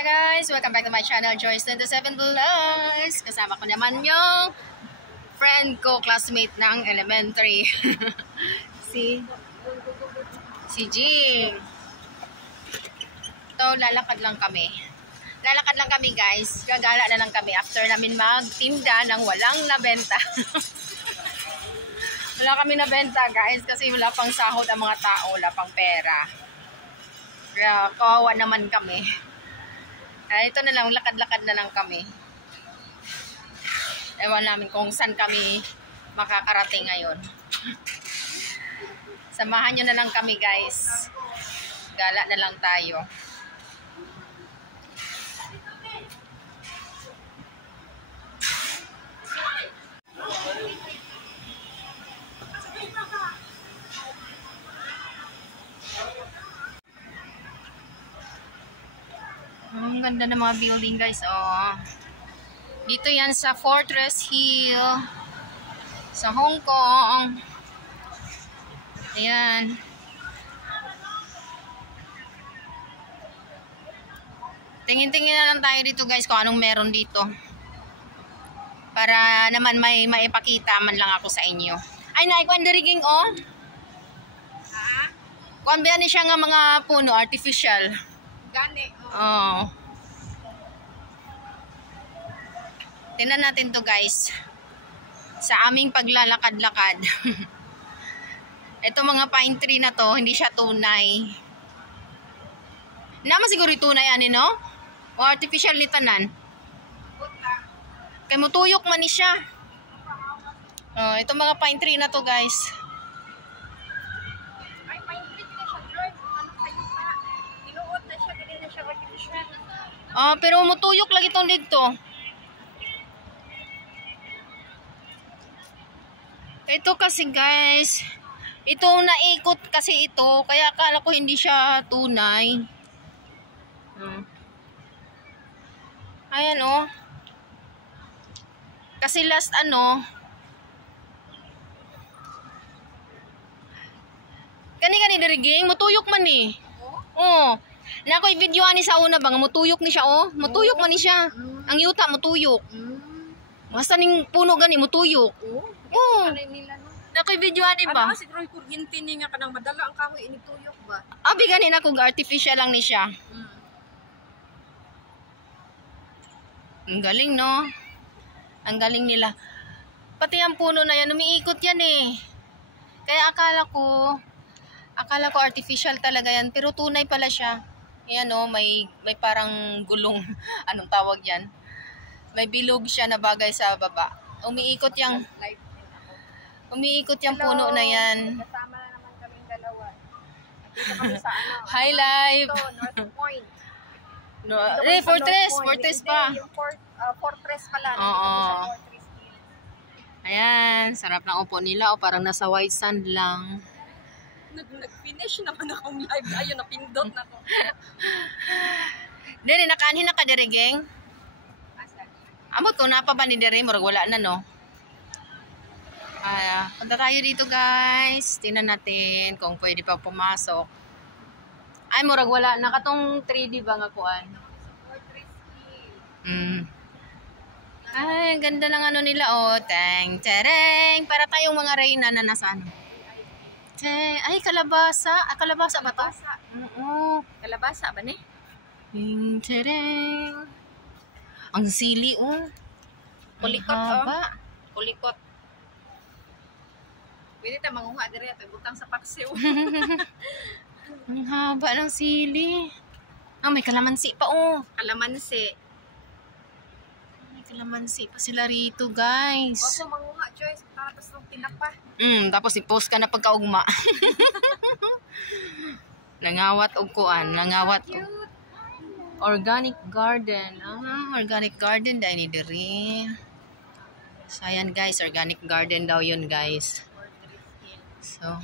Hi guys! Welcome back to my channel, Joyce27 Vlogs. Kasama ko naman yung friend ko, classmate ng elementary. si Jing. So, lalakad lang kami. Lalakad lang kami guys. Gagala na lang kami after namin magtinda ng walang nabenta. Wala kami nabenta guys kasi wala pang sahod ang mga tao, wala pang pera. Kaya kawawa naman kami. Ito na lang, lakad-lakad na lang kami. Ewan namin kung saan kami makakarating ngayon. Samahan nyo na lang kami guys. Gala na lang tayo. Ang ganda ng mga building guys, oh. Dito yan sa Fortress Hill sa Hong Kong. Ayan. Tingin-tingin na lang tayo dito guys kung anong meron dito. Para naman may maipakita man lang ako sa inyo. Ay, naikuan diriging oh. Kuan ba ni siya nga mga puno, artificial. Gani. Oh. Tingnan natin to guys. Sa aming paglalakad-lakad. Ito mga pine tree na to, hindi siya tunay. Naman siguro tunay ani no? O artificial ni tanan. Kay mutuyok man ni siya. Oh, ito mga pine tree na to guys. Pero mutuyok lagi itong dito. Ito kasi guys, ito naikot kasi ito, kaya akala ko hindi siya tunay. Ayan oh. Kasi last Kani diriging, mutuyok man eh. Oh. Nakoy video ani sa una bang mutuyok ni siya oh. Mutuyok man ni siya. Ang yuta mutuyok. Basta ning puno gani mutuyok. Oh. Nakoy video ani ba? Ano siguro kuryente ni nga kanang madala ang kahoy inituyok ba? Abi gani na kung artificial lang ni siya. Ang galing no. Ang galing nila. Pati ang puno na yan umiikot yan eh. Kaya akala ko artificial talaga yan pero tunay pala siya. Ayan o, may parang gulong. Anong tawag yan? May bilog siya na bagay sa baba. Umiikot yung puno na yan. Kasama na naman kaming dalawa. Dito kami sa Hi live! Ito, North Point. No, Fortress pa. Yung Fortress pala. Oo. Ayan, sarap ng upo nila. O parang nasa white sand lang. Nag-finish naman akong live. Ayun, napindot na ko. Dere, nakaanhin na ka, Dere, geng? Amot ko, napa ba ni Dere? Murag wala na, no? Punta tayo dito, guys. Tingnan natin kung pwede pa pumasok. Ay, murag wala. Nakatong 3D ba nga kuan? Ay, ganda ng ano nila, oh. Teng, tereng. Para tayong mga reyna na nasaan. Ay, kalabasa. Kalabasa ba to? Oo. Kalabasa ba ni? Ting, tereng. Ang sili, oh. Kulikot, haba. Kulikot. Pwede tayo manguha diri at butang sa paksiw. Ang haba ng sili. May kalamansi pa, oh. Kalamansi. May kalamansi pa sila rito, guys. Opo, manguha, Joyce. Tapos ng tinapa. Tapos i-post ka na pagkaugma. Nangawat og kuan, nangawat og organic garden. Organic garden dahil ni diri. So ayan guys, organic garden daw yun guys. So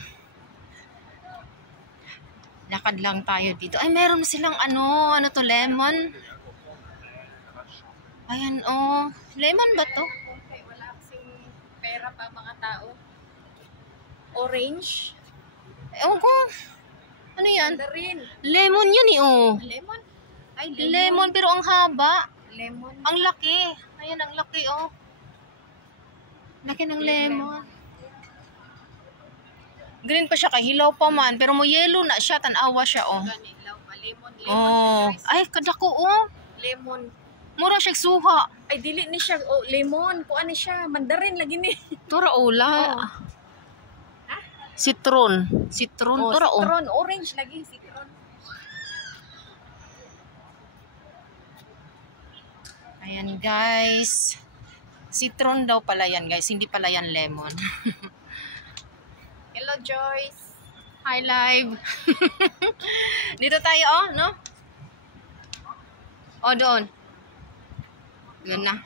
lakad lang tayo dito. Ay, meron silang ano to, lemon. Ayan oh, lemon ba to? Wala kasing pera pa mga tao. Orange. Ewan ko. Ano yan? Mandarin. Lemon yun eh, oh. Lemon? Ay, Lemon, pero ang haba. Lemon. Ang laki. Ayan, ang laki, oh. Laki ng lemon. Green pa siya, kahilaw pa man. Pero mo yellow na siya, tanawa siya, oh. Lemon. Oh. Ay, kadako, oh. Lemon. Mura siya suha. Ay, dili ni siya. Oh, lemon. Kuan ni siya. Mandarin lagi ni. Tura, ula. Oh. Citron. Citron, Oh, tura, oh. citron. Orange lagi. Citron. Ayan, guys. Citron daw pala yan, guys. Hindi pala yan lemon. Hello, Joyce. Hi, live. Dito tayo, oh, no? Oh, doon. Doon na.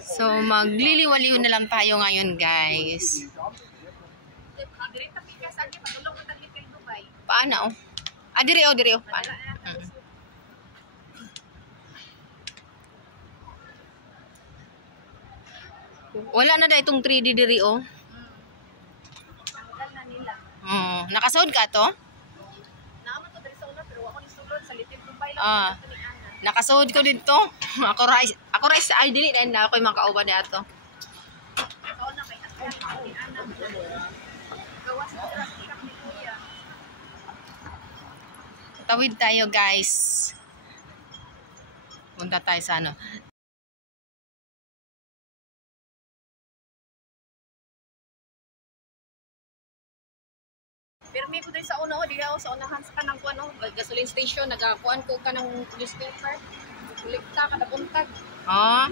So, magliliwaliw na lang tayo ngayon, guys. Paano, oh? Ah, dire, oh, dire, oh. Paano? Wala na da itong 3D diri, oh. Nakasahod ka to? Ah, nakasahod ko dito. Ako rice ay dili na ako makauban na ato. Tawid tayo, guys. Punta tayo sa ano. Pirmi ko din sa una, di ako sa unahan sa kanang kuan, gasoline station, nagakuan ko kanang newspaper. Kulikta kada buntag. Ah,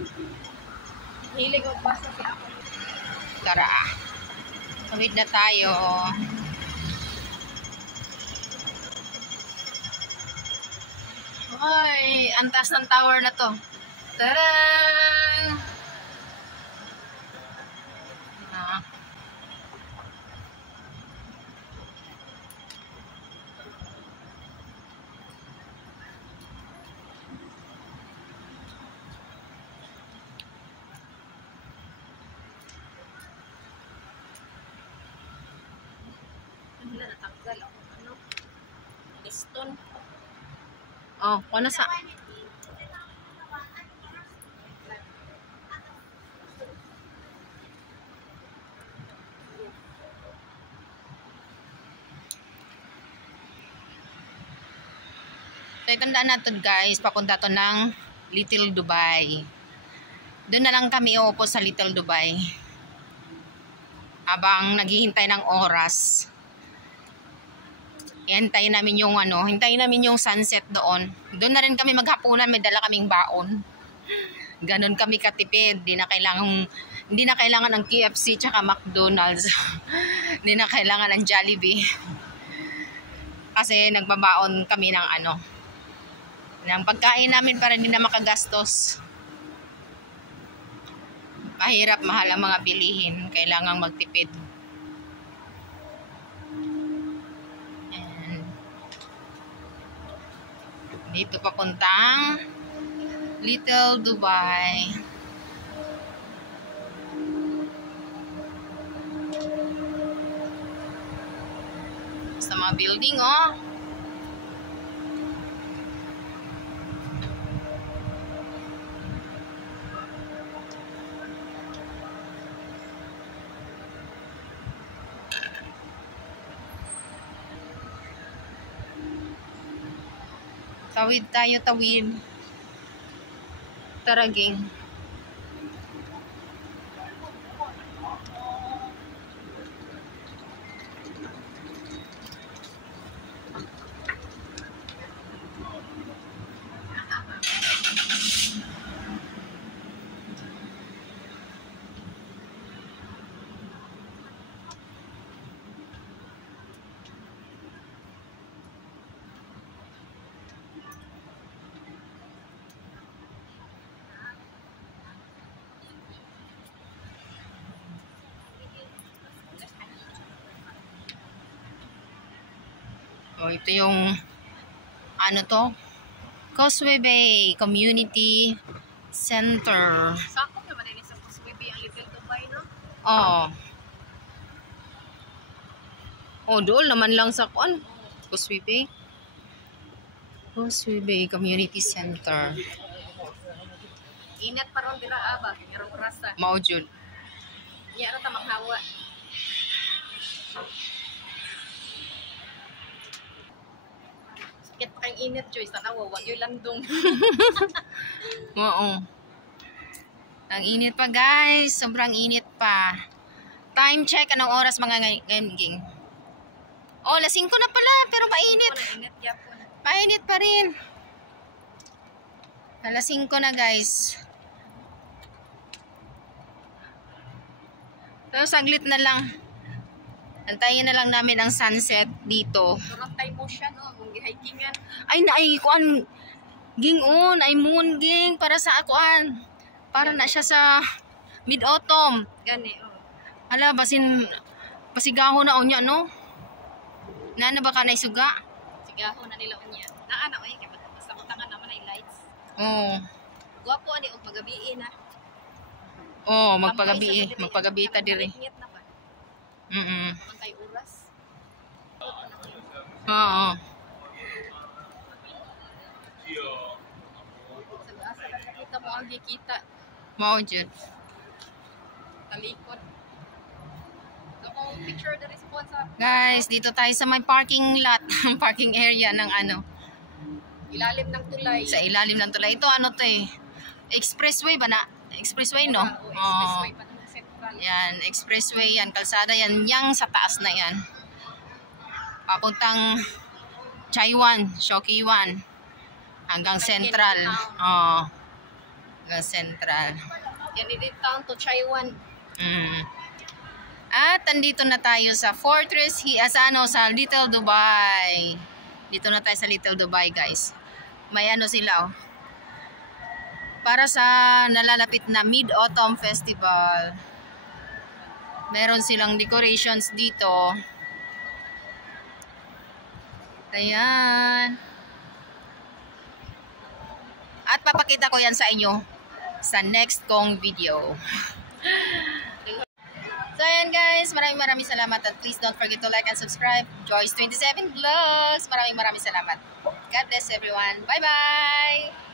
Hilig og basta si ako. tara. Tawid na tayo. Ay, ang taas ng tower na to. Taran! Ah. Wala natanggal ako ano. Liston. Oh, kung nasa... So, itandaan natin, guys, papunta to ng Little Dubai. Doon na lang kami uupo sa Little Dubai. Habang naghihintay ng oras. Hintayin namin yung hintayin namin yung sunset doon. Doon na rin kami maghapunan, may dala kaming baon. Ganon kami katipid. Hindi na kailangan ng KFC tsaka McDonald's. Hindi na kailangan ng Jollibee. Kasi nagbabaon kami ng ng pagkain namin para hindi na makagastos. Mahirap, mahal ang mga bilihin. Kailangang magtipid. Dito papuntang Little Dubai. Sa mga building, oh. Tawid tayo, tawid. Taraging. Oh, ito yung Causeway Bay Community Center. Sakop naman din sa Causeway ang Little Dubai, no? Oo. Oh, doon naman lang sa kuan. Causeway Bay. Causeway Bay Community Center. Inat pa ron dira aba, merong rasa. Mao jud. Iya ra ta maghawa. Sakit pa kang init, Joyce. Tanawa, wag yung landong. Oo. Ang init pa guys. Sobrang init pa. Time check. Anong oras mga ngayon? Oh, 5 na pala. Pero mainit. Init yapon. Mainit pa rin. 5 na guys. So, saglit na lang. Antayin na lang namin ang sunset dito. Durang time mo siya, no? Kung gihikingan. Ay, naay, kuan. Gingon, ay moon ging. Para sa akuan. Para na siya sa mid-autumn. Gani, oh. Hala, pasigaho na unya, no? Nana ba ka na isuga? Sigaho na nila unya. Naana, oy. Kaya basta kutangan naman ay lights. Oo. Gwapo, ani, og magabiin, ha? Oo, magpagabi ta diri. Init na ba? Antay oras. Oo. Sa asa ka kita mo ang gikita. Mao jud. Talikod. Ako picture the response sa Guys, dito tayo sa may parking lot, parking area ng ano, ilalim ng tulay. sa ilalim ng tulay. Ito ano to eh? Expressway ba na? Expressway, no? Expressway pa ng Central. Yan, expressway yan, kalsada yan, yang sa taas na yan. Papuntang Chaiwan, Shokiwan, hanggang Central. Oh. Hanggang Central. Kennedy Town to Chaiwan. At andito na tayo sa Fortress sa Little Dubai. Dito na tayo sa Little Dubai, guys. May ano sila, oh. Para sa nalalapit na Mid-Autumn Festival. Meron silang decorations dito. Ayan. At papakita ko yan sa inyo sa next kong video. So ayan guys, maraming salamat at please don't forget to like and subscribe. Joyce27 Vlogs. Maraming salamat. God bless everyone. Bye bye!